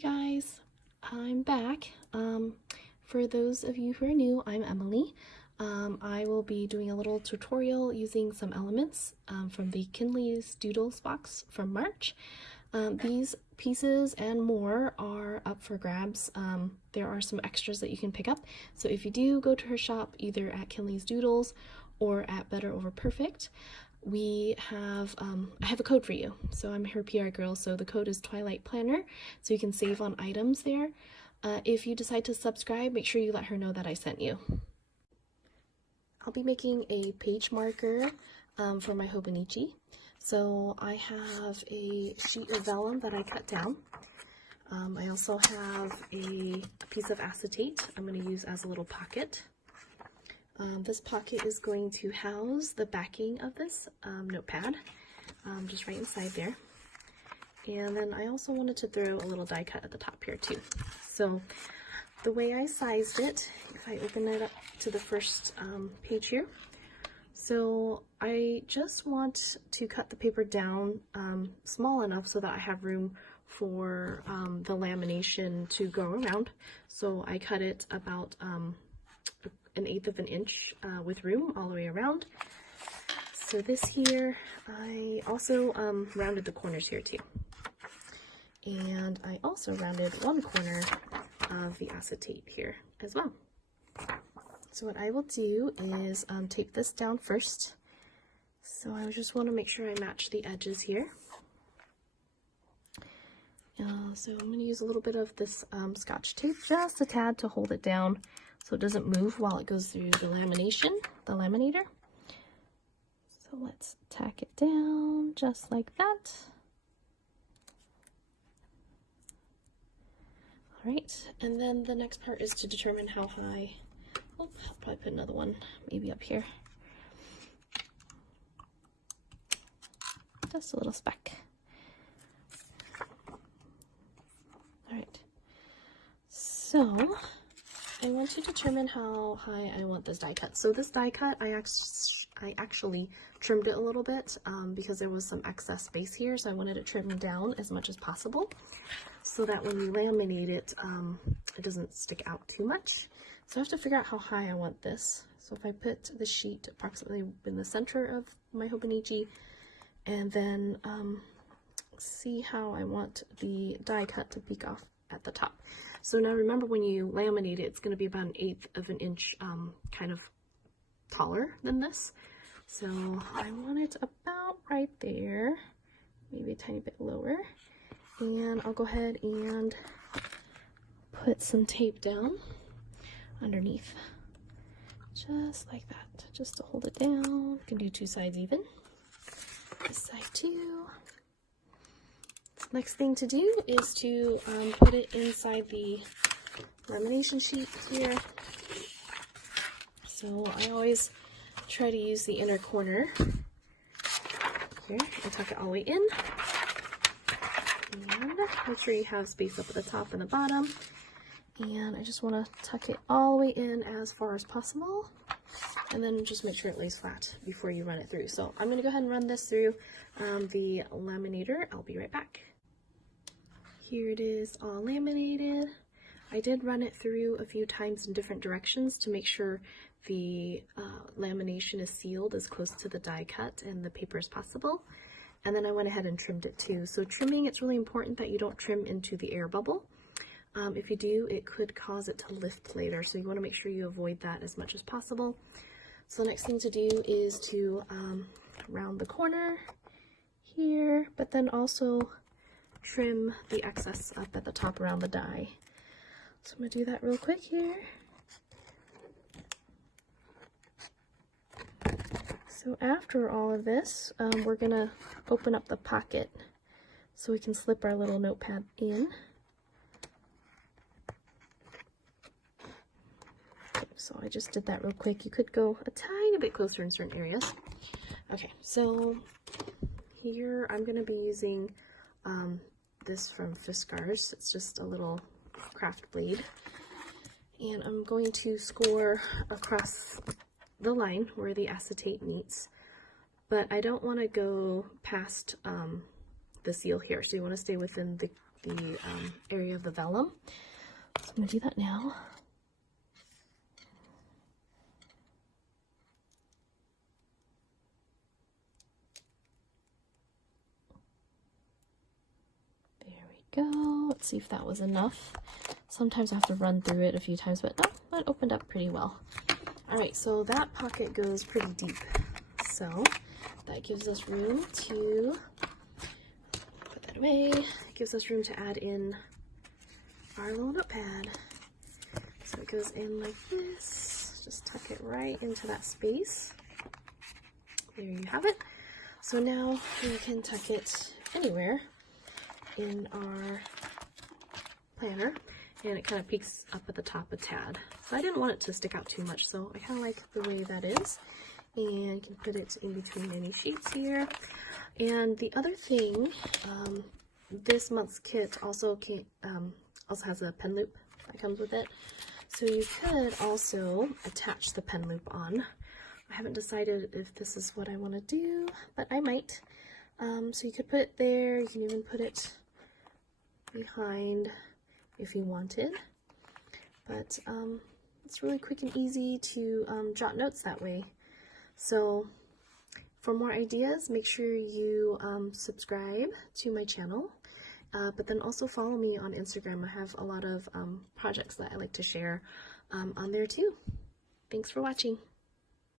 Hey guys, I'm back. For those of you who are new, I'm Emily. I will be doing a little tutorial using some elements from the Kinleigh's Doodlebox from March. These pieces and more are up for grabs. There are some extras that you can pick up. So if you do go to her shop, either at Kinleigh's Doodles or at Better Over Perfect, I have a code for you. So I'm her PR girl, so the code is Twilight Planner, so you can save on items there. If you decide to subscribe, make sure you let her know that I sent you. I'll be making a page marker for my Hobonichi. So I have a sheet of vellum that I cut down. I also have a piece of acetate I'm going to use as a little pocket. This pocket is going to house the backing of this notepad, just right inside there. And then I also wanted to throw a little die cut at the top here too. So the way I sized it, if I open it up to the first page here, so I just want to cut the paper down small enough so that I have room for the lamination to go around. So I cut it about 1/8 of an inch with room all the way around. So this here, I also rounded the corners here too. And I also rounded one corner of the acetate here as well. So what I will do is tape this down first. So I just want to make sure I match the edges here. So I'm going to use a little bit of this Scotch tape, just a tad, to hold it down so it doesn't move while it goes through the laminator. So let's tack it down just like that. All right, and then the next part is to determine how high. Oh, I'll probably put another one maybe up here. Just a little speck. All right, so I want to determine how high I want this die cut. So this die cut, I actually trimmed it a little bit because there was some excess space here, so I wanted it trimmed down as much as possible so that when you laminate it, it doesn't stick out too much. So I have to figure out how high I want this. So if I put the sheet approximately in the center of my Hobonichi, and then see how I want the die cut to peek off at the top. So now remember, when you laminate it, it's going to be about 1/8 of an inch kind of taller than this. So I want it about right there, maybe a tiny bit lower. And I'll go ahead and put some tape down underneath, just like that, just to hold it down. You can do two sides even. This side too. Next thing to do is to put it inside the lamination sheet here. So I always try to use the inner corner here and tuck it all the way in. And make sure you have space up at the top and the bottom. And I just want to tuck it all the way in as far as possible. And then just make sure it lays flat before you run it through. So I'm going to go ahead and run this through the laminator. I'll be right back. Here it is all laminated. I did run it through a few times in different directions to make sure the lamination is sealed as close to the die cut and the paper as possible. And then I went ahead and trimmed it too. So trimming, it's really important that you don't trim into the air bubble. If you do, it could cause it to lift later. So you want to make sure you avoid that as much as possible. So the next thing to do is to round the corner here, but then also trim the excess up at the top around the die. So I'm going to do that real quick here. So after all of this, we're going to open up the pocket so we can slip our little notepad in. Okay, so I just did that real quick. You could go a tiny bit closer in certain areas. Okay, so here I'm going to be using this from Fiskars. It's just a little craft blade. And I'm going to score across the line where the acetate meets, but I don't want to go past the seal here, so you want to stay within the area of the vellum. So I'm going to do that now. There we go. Let's see if that was enough. Sometimes I have to run through it a few times, but no, that opened up pretty well. Alright, so that pocket goes pretty deep. So that gives us room to put that away. It gives us room to add in our little notepad. So it goes in like this. Just tuck it right into that space. There you have it. So now we can tuck it anywhere in our planner, and it kind of peeks up at the top a tad. So I didn't want it to stick out too much, so I kind of like the way that is. And you can put it in between any sheets here. And the other thing, this month's kit also has a pen loop that comes with it. So you could also attach the pen loop on. I haven't decided if this is what I want to do, but I might. So you could put it there. You can even put it behind if you wanted. But it's really quick and easy to jot notes that way. So for more ideas, make sure you subscribe to my channel, but then also follow me on Instagram. I have a lot of projects that I like to share on there too. Thanks for watching.